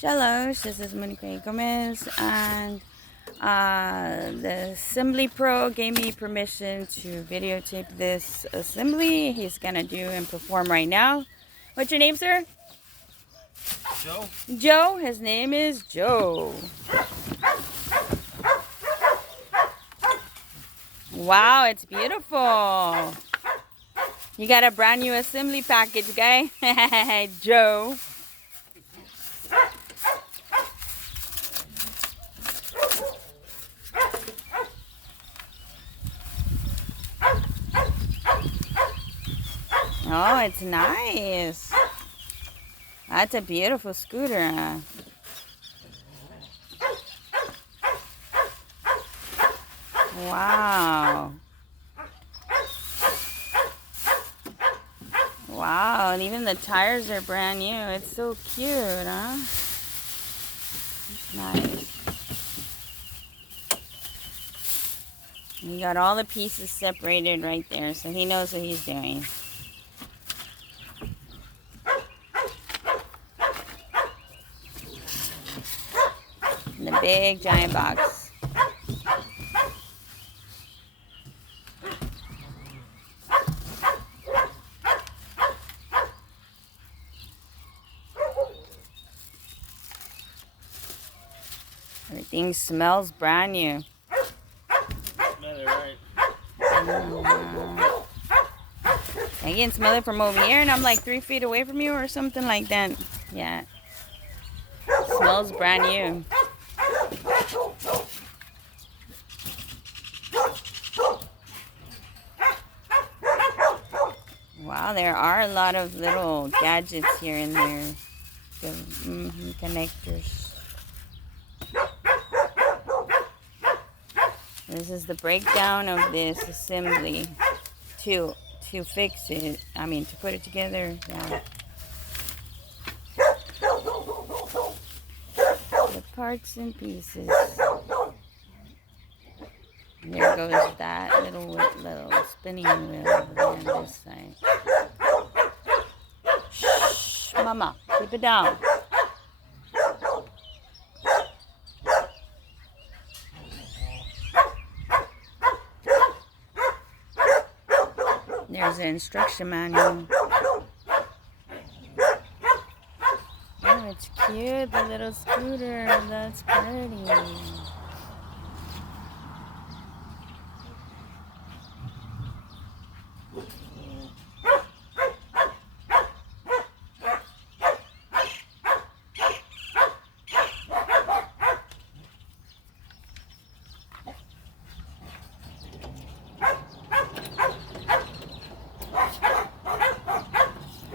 Shelosh, this is Monique Gomez, and the Assembly Pro gave me permission to videotape this assembly he's gonna do and perform right now. What's your name, sir? Joe. Joe. His name is Joe. Wow, it's beautiful. You got a brand new assembly package, guy. Joe. Oh, it's nice. That's a beautiful scooter, huh? Wow. Wow, and even the tires are brand new. It's so cute, huh? Nice. You got all the pieces separated right there, so he knows what he's doing. In the big giant box. Everything smells brand new. Smell it right. I can smell it from over here, and I'm like 3 feet away from you or something like that. Yeah. Smells brand new. Wow, there are a lot of little gadgets here in there. The connectors. This is the breakdown of this assembly to fix it. I mean, to put it together. Yeah. The parts and pieces. There goes that little spinning wheel over there on this side. Shh, Mama, keep it down. There's an instruction manual. Oh, it's cute, the little scooter. That's pretty.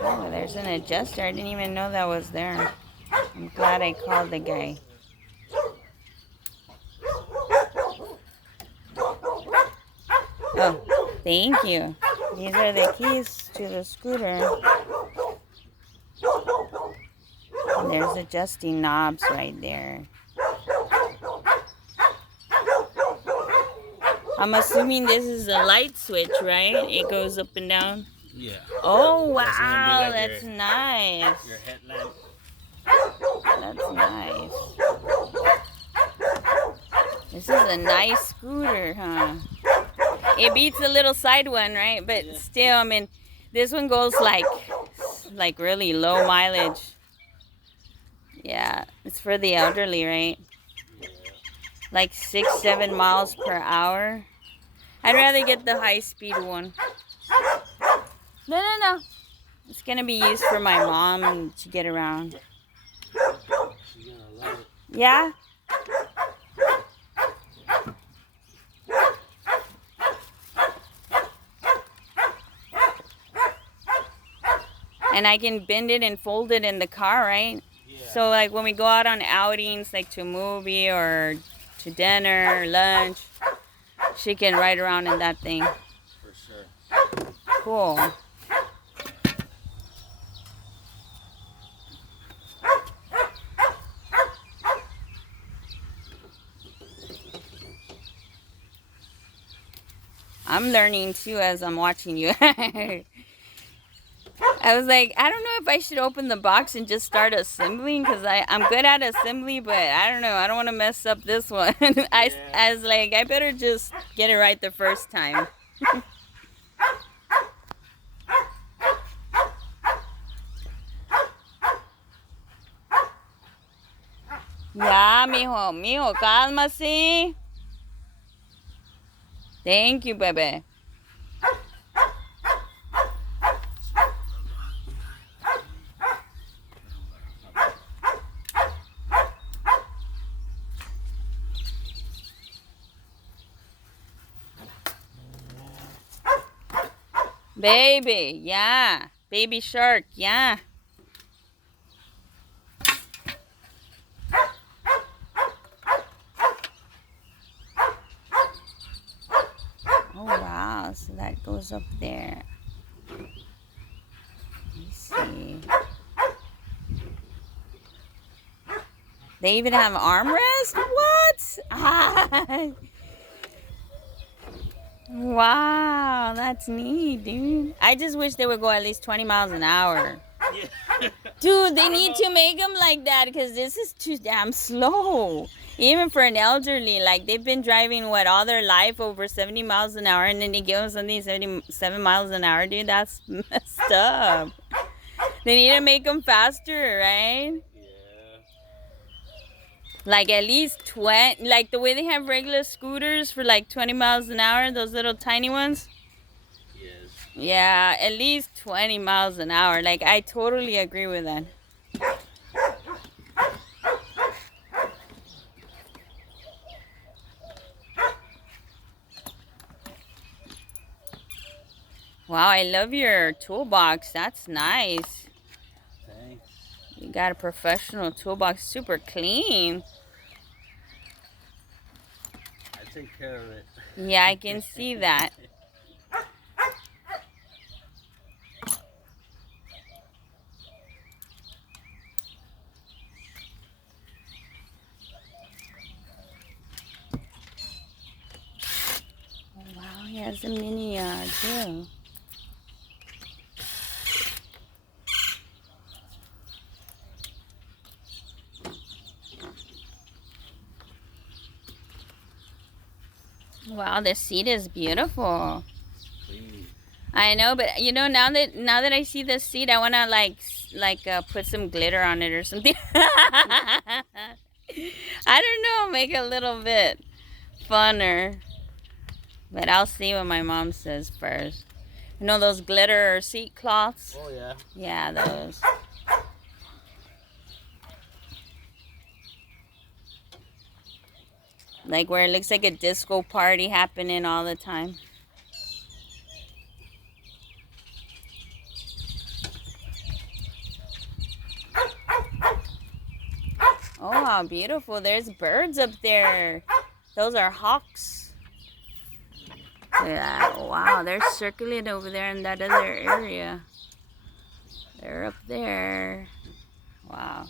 Oh, there's an adjuster. I didn't even know that was there. I'm glad I called the guy. Oh, thank you. These are the keys to the scooter. And there's adjusting knobs right there. I'm assuming this is a light switch, right? It goes up and down. Yeah. Oh, wow. That's nice. Your headlamp. That's nice. This is a nice scooter, huh? It beats the little side one, right? But still, I mean, this one goes like really low mileage. Yeah, it's for the elderly, right? Like 6-7 miles per hour. I'd rather get the high-speed one. No. It's gonna be used for my mom to get around. She's gonna love it. Yeah? And I can bend it and fold it in the car, right? Yeah. So like when we go out on outings, like to a movie or to dinner, lunch, she can ride around in that thing. For sure. Cool. I'm learning too as I'm watching you. I was like, I don't know if I should open the box and just start assembling because I'm good at assembly, but I don't know. I don't want to mess up this one. I was like, I better just get it right the first time. Ya, mijo, cálmase. Thank you, baby. Baby, yeah. Baby shark, yeah. Oh, wow. So that goes up there. Let me see. They even have armrest? What? Wow, that's neat, dude. I just wish they would go at least 20 miles an hour. Yeah. Dude, they need to make them like that because this is too damn slow. Even for an elderly, like they've been driving all their life over 70 miles an hour, and then they give them something 77 miles an hour, dude. That's messed up. They need to make them faster, right? Like at least 20, like the way they have regular scooters for like 20 miles an hour, those little tiny ones. Yes. Yeah, at least 20 miles an hour. Like I totally agree with that. Wow, I love your toolbox. That's nice. Thanks. You got a professional toolbox, super clean. I take care of it. Yeah, I can see that. Oh, wow, he has a mini drill. Wow, the seat is beautiful. Please. I know, but you know, now that I see the seat, I wanna put some glitter on it or something. I don't know, make it a little bit funner. But I'll see what my mom says first. You know those glitter seat cloths? Oh yeah. Yeah, those. Like where it looks like a disco party happening all the time. Oh, how beautiful. There's birds up there. Those are hawks. Yeah, wow, they're circling over there in that other area. They're up there. Wow.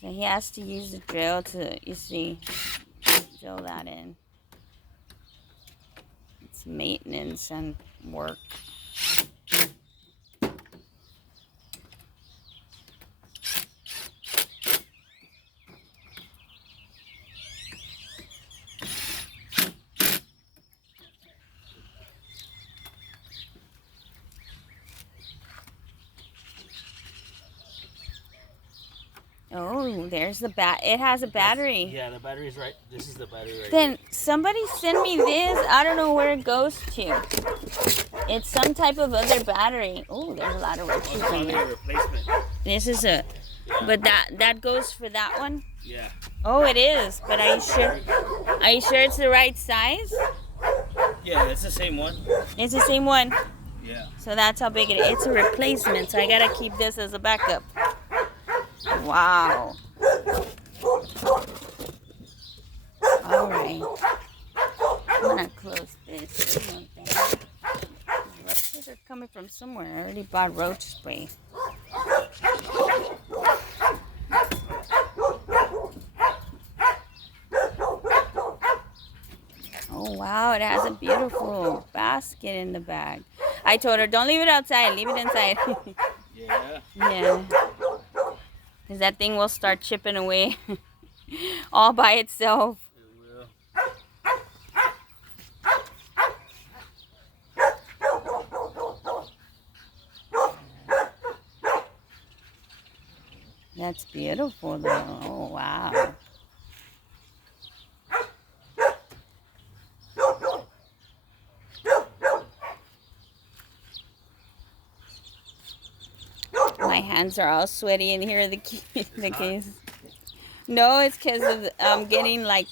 So he has to use the drill to, you see, drill that in. It's maintenance and work. Oh, there's the it has a battery. Yeah, the battery's right. This is the battery right Then somebody send me this. I don't know where it goes to. It's some type of other battery. Oh, there's a lot of roaches in there. Replacement. This is a, but that goes for that one. Yeah. Oh, it is. But are you sure? Are you sure it's the right size? Yeah, it's the same one. It's the same one. Yeah. So that's how big it is. It's a replacement. So I gotta keep this as a backup. Wow. All right. I'm gonna close this. Roaches are coming from somewhere. I already bought roach spray. Oh wow, it has a beautiful basket in the bag. I told her, don't leave it outside. Leave it inside. Yeah. Yeah. Because that thing will start chipping away all by itself. It will. That's beautiful, though. Oh, wow. My hands are all sweaty in here, the case. No, it's because of I'm getting like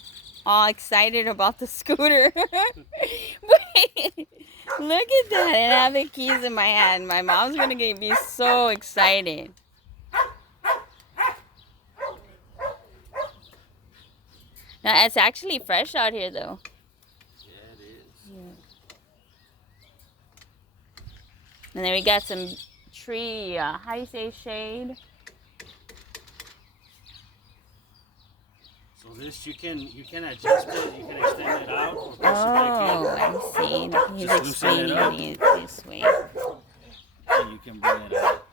all excited about the scooter. Wait, look at that. And I have the keys in my hand. My mom's going to be so excited. Now, it's actually fresh out here, though. Yeah, it is. Yeah. And then we got some tree, how do you say, shade? So this you can adjust it, you can extend it out. Or push it Oh, back I see. He's Just loosen it up. explaining it this way. in, and you can bring it out.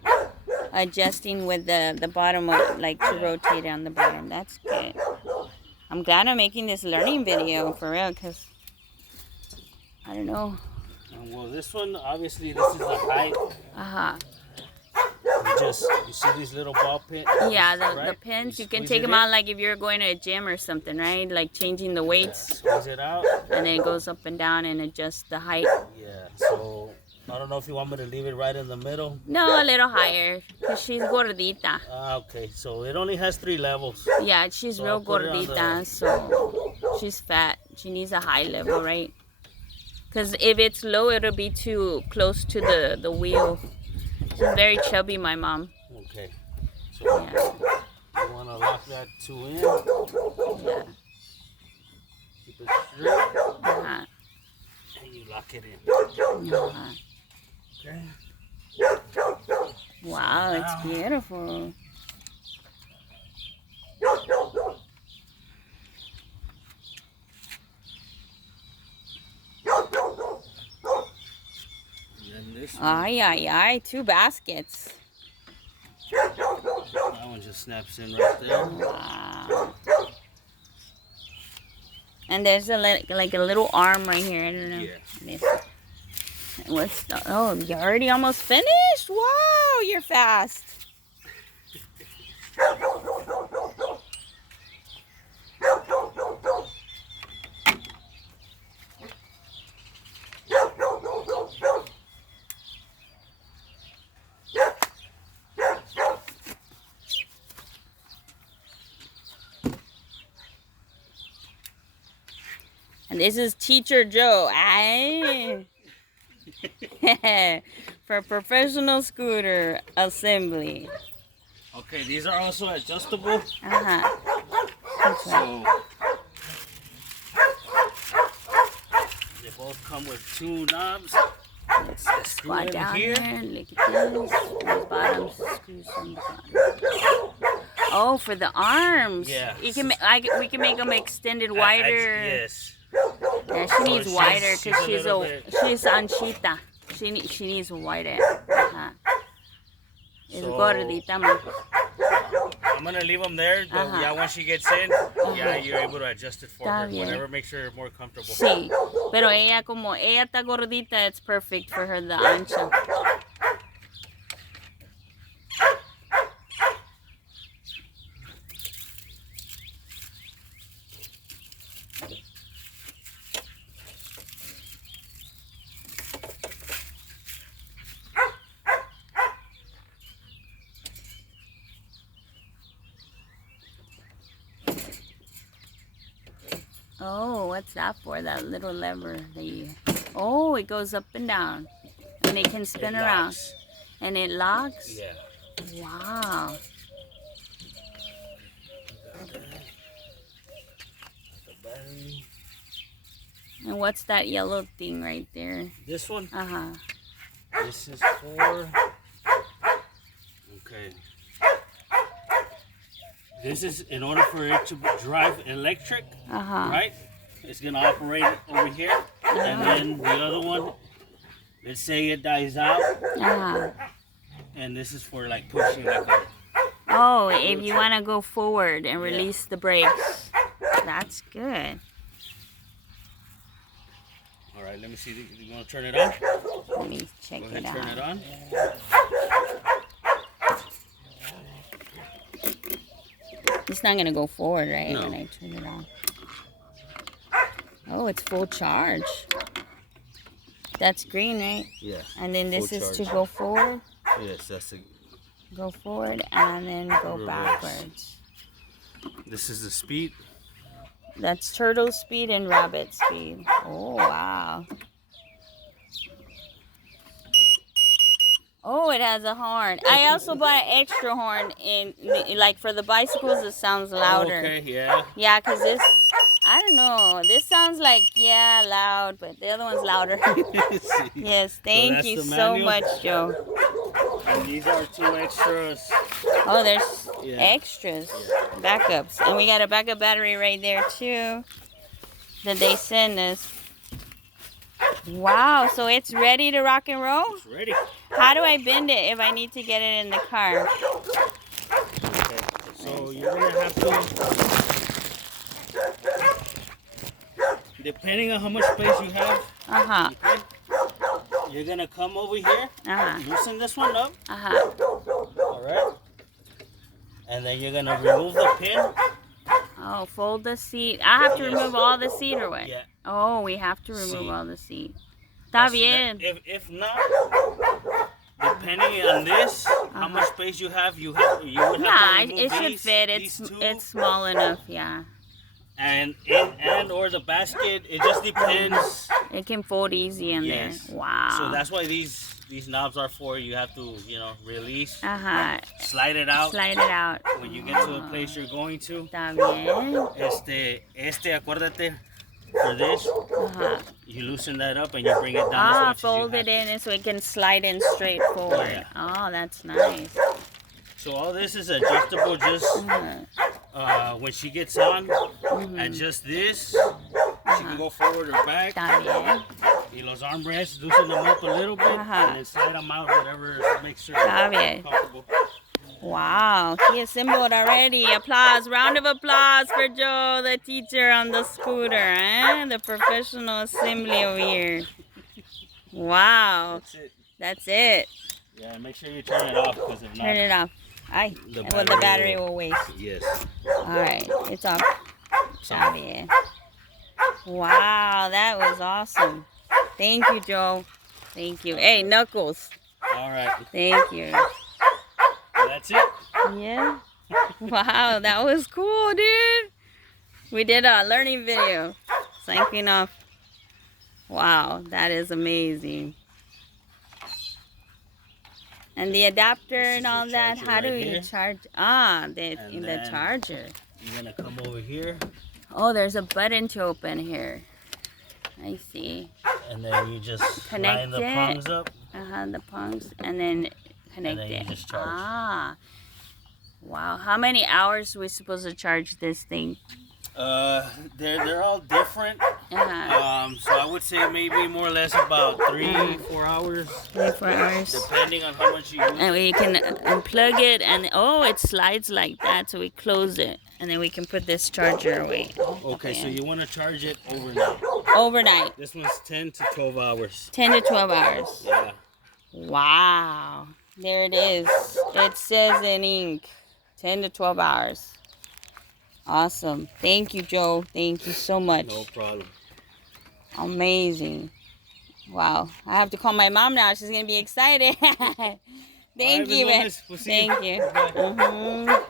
Adjusting with the bottom of, like, to rotate on the bottom. That's good. I'm glad I'm making this learning video for real, because I don't know. And well, this one, obviously, this is the height. You see these little ball pins? Yeah, the right? pins, you can squeeze take it them in. out like if you're going to a gym or something, right? Like changing the weights, Squeeze it out. and then it goes up and down and adjusts the height. Yeah, so I don't know if you want me to leave it right in the middle. No, a little higher, because she's gordita. Okay, so it only has 3 levels. Yeah, she's So real I'll put it on gordita, so she's fat. She needs a high level, right? Because if it's low, it'll be too close to the wheel. She's very chubby, my mom. Okay, so Yeah. you want to lock that 2 in. Yeah. Keep it straight, Uh-huh. and you lock it in. Uh-huh. Okay. Wow, it's beautiful. And this one, Ay, ay, ay, 2 baskets. that one just snaps in right there. Wow. And there's like a little arm right here. I don't know. Yeah. This. What's the, oh, you already almost finished? Wow, you're fast. And this is Teacher Joe. Aye. For professional scooter assembly. Okay, these are also adjustable. Uh-huh. So they both come with 2 knobs. Let's Screw squat in down here. here. Look at this. The bottom screws from the bottom. Oh, for the arms. Yeah. You can we can make them extended I- wider. yes. Yeah, she needs she's- wider she's because a she's little a bit- she's anchita. She needs wider. Uh-huh. Es So- gordita, ma. I'm gonna leave them there. But Uh-huh. yeah, once she gets in, yeah, you're able to adjust it for Está her. bien. Whatever makes her more comfortable. Sí, pero ella como ella está gordita, it's perfect for her, the ancha. Oh, what's that for? That little lever that you... Oh, it goes up and down. And it can spin It around. locks. And it locks? Yeah. Wow. The battery. And what's that yellow thing right there? This one. Uh-huh. This is for. Okay. This is in order for it to drive electric, Uh-huh. right? It's gonna operate over here, and then the other one let's say it dies out, Uh-huh. and this is for like pushing like a. Oh, if you want to go forward and Yeah. release the brakes. That's good. All right, let me see. You want to turn it on? Let me check Go it ahead, turn it out. on. It's not going to go forward, right? No. When I turn it on. Oh, it's full charge. That's green, right? Yeah. And then this Full is charge. to go forward. Yes, that's the. Go forward and then go Reverse. backwards. This is the speed. That's turtle speed and rabbit speed. Oh, wow. Oh, it has a horn. I also bought an extra horn in, like for the bicycles, it sounds louder. Okay, yeah. Yeah, because this, I don't know, this sounds like, yeah, loud, but the other one's louder. Yes, thank that's you the so manual? much, Joe. And these are 2 extras. Oh, there's Yeah. extras, backups. And we got a backup battery right there, too, that they send us. Wow, so it's ready to rock and roll? It's ready. How do I bend it if I need to get it in the car? Okay. So you're gonna have to, depending on how much space you have, Uh-huh, okay, you're gonna come over here, uh-huh, loosen this one up, uh-huh. all right, and then you're gonna remove the pin. Oh, fold the seat. I have to Yes. remove all the seat or what? Yeah. Oh, we have to remove Sí. all the seat. Está That's- bien. If not, depending on this, how much space you would have Nah, to remove it should these, fit. these two, It's small enough, yeah. and or the basket. It just depends. It can fold easy in Yes. there. Wow. So that's why these knobs are for. You have to, release, Uh-huh. slide it out Slide it out. when you get to the place you're going to. Está bien. Acuérdate, for this, Uh-huh. you loosen that up and you bring it down as much as you Fold have it in so it can slide in straight forward. Yeah. Oh, that's nice. So all this is adjustable. Just when she gets on, adjust this. She can go forward or back. Está bien. Y los armrests, loosen them up a little bit, and then slide them out, whatever makes her Está bien. comfortable. Wow, he assembled already. Applause, round of applause for Joe, the teacher on the scooter, the professional assembly over here. Wow, That's it. that's it. Yeah, make sure you turn it off, because if not, Turn it off. Ay, The well, the battery battery will waste. yes. All right, it's off. So, Está bien. Wow, that was awesome. Thank you, Joe. Thank you. Hey, Knuckles. all right, Thank you. that's it. Yeah. Wow, that was cool, dude. We did a learning video. Signing off. Wow, that is amazing. And the adapter and all your that, charger how do right you here. charge? In the then- charger. You're gonna come over here, Oh, there's a button to open here. I see. and then you just Connect line the it. prongs up. The prongs, and then connect then you it. just charge. Ah. Wow. How many hours are we supposed to charge this thing? They're all different. So I would say maybe more or less about 3-4 hours, 3-4 hours. depending on how much you use. And we can unplug it, and oh, it slides like that, so we close it, and then we can put this charger away. Okay, so you want to charge it overnight. Overnight, This one's 10 to 12 hours. 10 to 12 hours. Yeah. Wow. There it is. It says in ink, 10 to 12 hours. Awesome. Thank you, Joe. Thank you so much. No problem. Amazing. Wow. I have to call my mom now. She's going to be excited. Thank you. Luis. We'll see Thank you. Bye.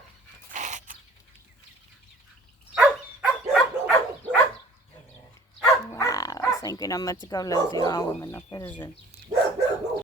Wow. Thank you. I'm going to go losing all women. No,